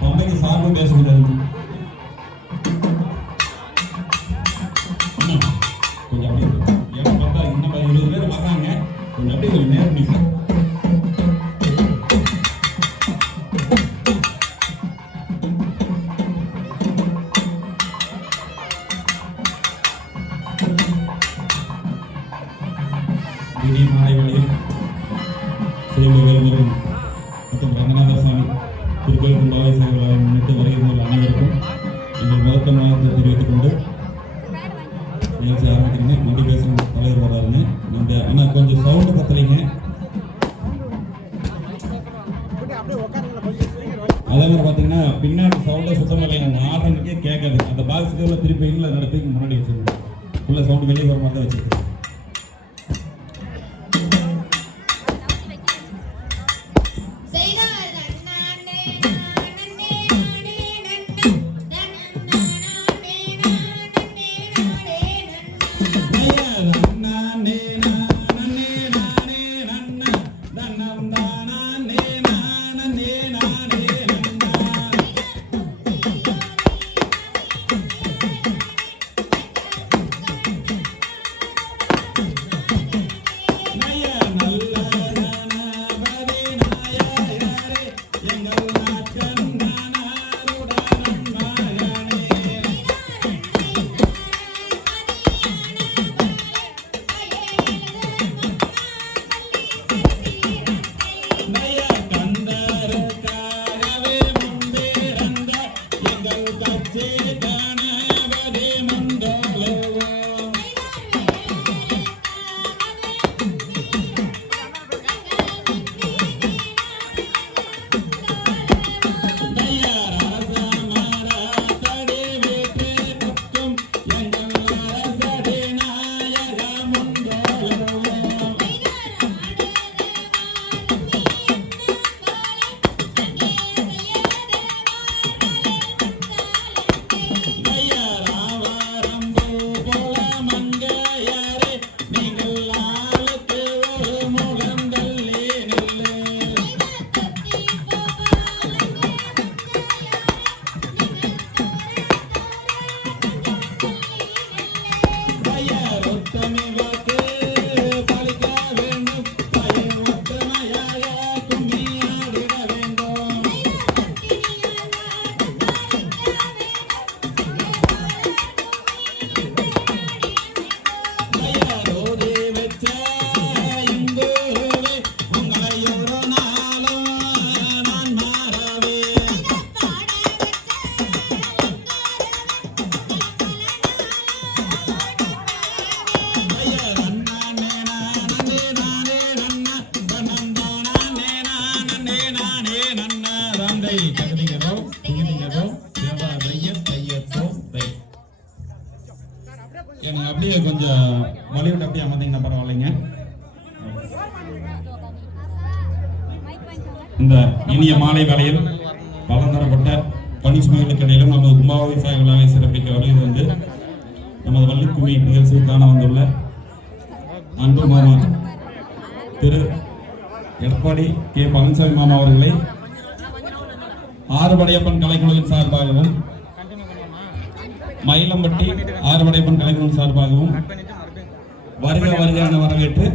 பொம்மைக்கு சார்பு பேசக்கூடாது. கொஞ்சம் அப்படியே எனக்கு பார்த்தா இன்னும் 20 பேர் வர்றாங்க. கொஞ்சம் அப்படியே கொஞ்சம் நேரம் நிற்கும். மாலை வழியில் சேவைகள் மற்றும் ரங்கநாத சாமி திருக்கோயில் கும்பாவை சேவைகளை முன்னிட்டு வருகின்ற அனைவருக்கும் எங்கள் முதற்கமாக தெரிவித்துக் கொண்டு நிகழ்ச்சி ஆரம்பிக்கிறீங்க. மண்டி பேசும் தலைவர் வராருங்க. இந்த ஆனால் கொஞ்சம் சவுண்டு பத்தலைங்க. அதே மாதிரி பார்த்தீங்கன்னா பின்னாடி சவுண்டை சுத்தம் இல்லைங்க. ஆடுறதுக்கே கேட்காது. அந்த பாக்ஸுக்குள்ள திருப்பி இல்லை நடத்துக்கு முன்னாடி வச்சுருக்கோம். ஃபுல்லாக சவுண்டு வெளியே வர மாதிரி தான் வச்சுருக்கோம். அப்படியே கொஞ்சம் வலிவிட்டு அப்படியே அமர்ந்தீங்கன்னா பரவாயில்லைங்க. இந்த இனிய மாலை வேளையில் பலதரப்பட்ட பணிச்சுமைகளுக்கு இடையிலும் நமது கும்பாபிஷேக விழாவை சிறப்பிக்க வருகிறது வந்து நமது வள்ளிக்கும்மி நிகழ்ச்சியை காண வந்துள்ள அன்பு மாமா திரு எடப்பாடி கே பழனிசாமி மாமா அவர்களை ஆறுபடையப்பன் கலைக்குழுவின் சார்பாகவும் மயிலம்பட்டி ஆறுபடையப்பன் கலைக்குழுவின் சார்பாகவும் வருக வருக என வரவேற்று